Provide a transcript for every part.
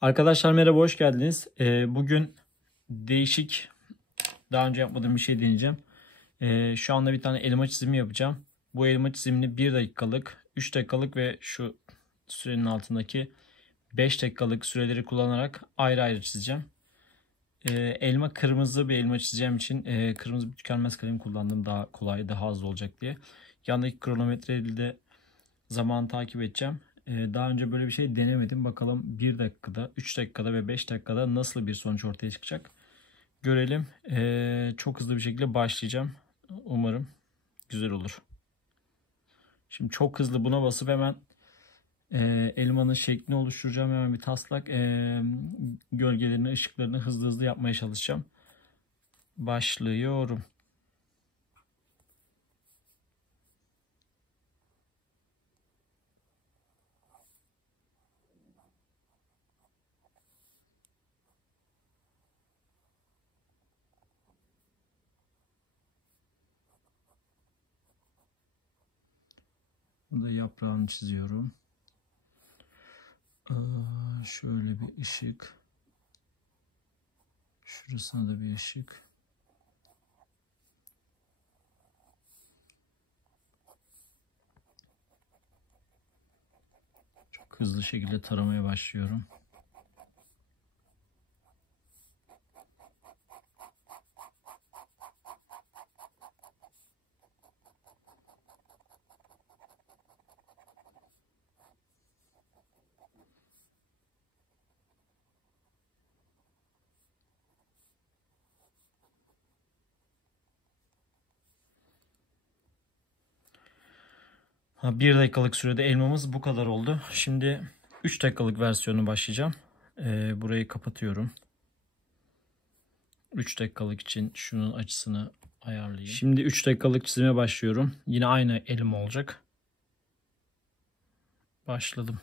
Arkadaşlar merhaba, hoş geldiniz. Bugün değişik, daha önce yapmadığım bir şey deneyeceğim. Şu anda bir tane elma çizimi yapacağım. Bu elma çizimini 1 dakikalık, 3 dakikalık ve şu sürenin altındaki 5 dakikalık süreleri kullanarak ayrı ayrı çizeceğim. Elma kırmızı bir elma çizeceğim için kırmızı bir tükenmez kalem kullandım, daha kolay, daha hızlı olacak diye. Yandaki kronometreyle de zaman takip edeceğim. Daha önce böyle bir şey denemedim. Bakalım 1 dakikada, 3 dakikada ve 5 dakikada nasıl bir sonuç ortaya çıkacak. Görelim. Çok hızlı bir şekilde başlayacağım. Umarım güzel olur. Şimdi çok hızlı buna basıp hemen elmanın şeklini oluşturacağım. Hemen bir taslak gölgelerini, ışıklarını hızlı hızlı yapmaya çalışacağım. Başlıyorum. Burada yaprağını çiziyorum. Şöyle bir ışık. Şurasına da bir ışık. Çok hızlı şekilde taramaya başlıyorum. Bir dakikalık sürede elmamız bu kadar oldu. Şimdi 3 dakikalık versiyonu başlayacağım. Burayı kapatıyorum. 3 dakikalık için şunun açısını ayarlayayım. Şimdi 3 dakikalık çizime başlıyorum. Yine aynı elma olacak. Başladım.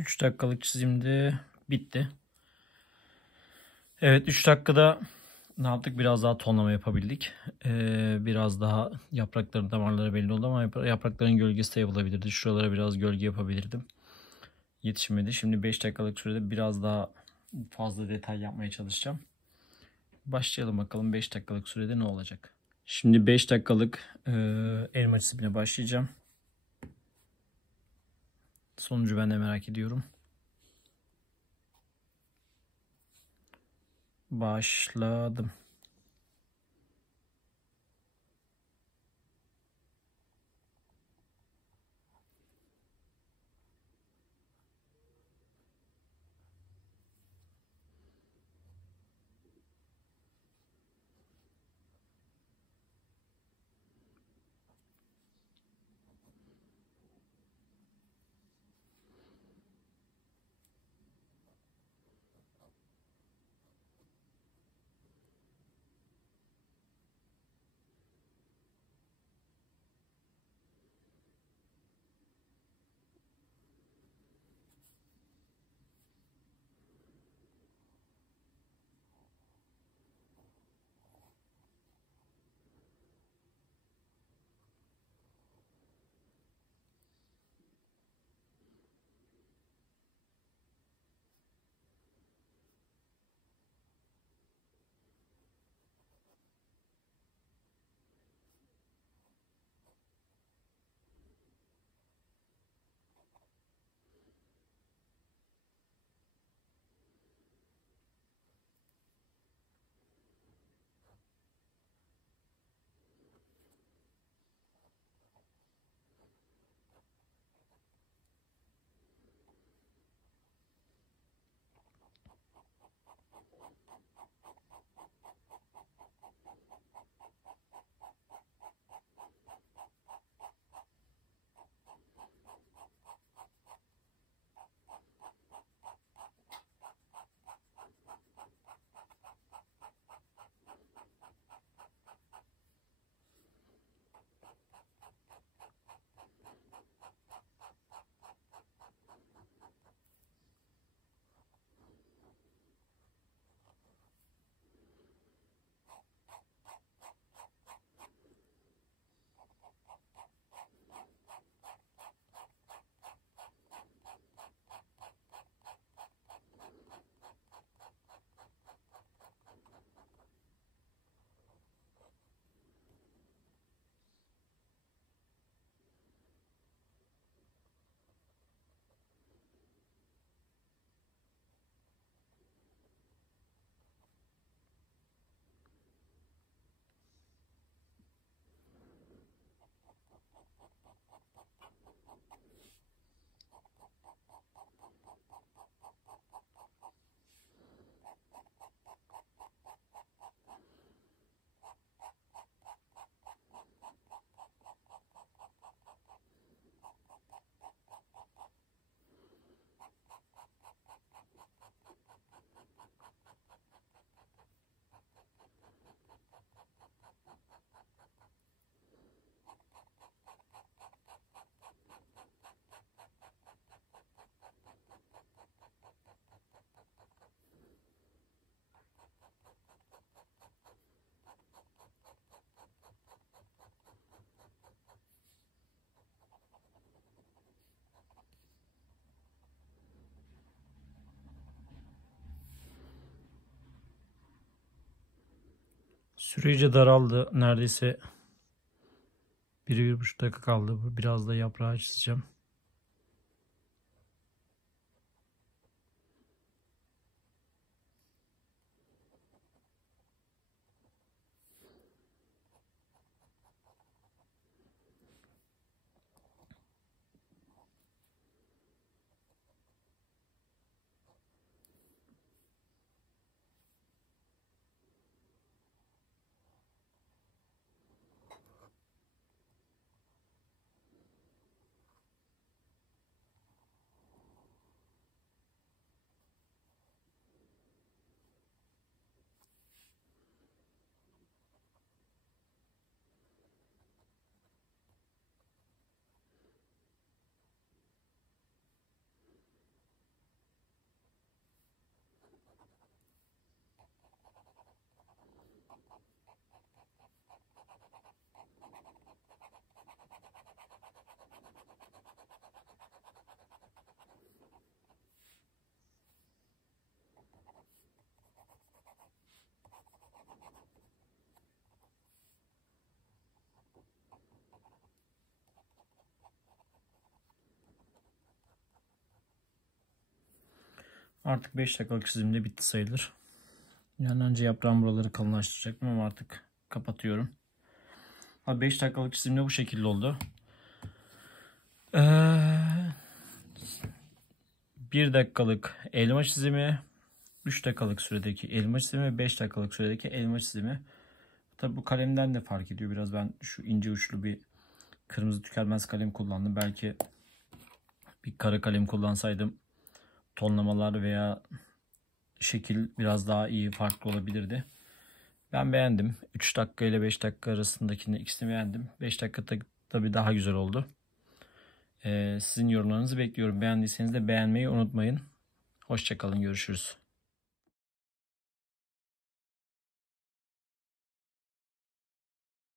3 dakikalık çizim de bitti. Evet, 3 dakikada ne yaptık? Biraz daha tonlama yapabildik. Biraz daha yaprakların damarları belli oldu ama yaprakların gölgesi de yapılabilirdi. Şuralara biraz gölge yapabilirdim. Yetişmedi. Şimdi 5 dakikalık sürede biraz daha fazla detay yapmaya çalışacağım. Başlayalım bakalım 5 dakikalık sürede ne olacak. Şimdi 5 dakikalık elma çizimine başlayacağım. Sonucu ben de merak ediyorum. Başladım. Sürece daraldı. Neredeyse 1,5 dakika kaldı. Biraz da yaprağı çizeceğim. Artık 5 dakikalık çizim de bitti sayılır. Yani önce yaprağın buraları kalınlaştıracaktım ama artık kapatıyorum. 5 dakikalık çizim de bu şekilde oldu. 1 dakikalık elma çizimi, 3 dakikalık süredeki elma çizimi, 5 dakikalık süredeki elma çizimi. Tabi bu kalemden de fark ediyor. Biraz ben şu ince uçlu bir kırmızı tükenmez kalem kullandım. Belki bir kara kalem kullansaydım tonlamalar veya şekil biraz daha iyi, farklı olabilirdi. Ben beğendim. 3 dakika ile 5 dakika arasındakini ikisini beğendim. 5 dakika tabi daha güzel oldu. Sizin yorumlarınızı bekliyorum. Beğendiyseniz de beğenmeyi unutmayın. Hoşça kalın, görüşürüz.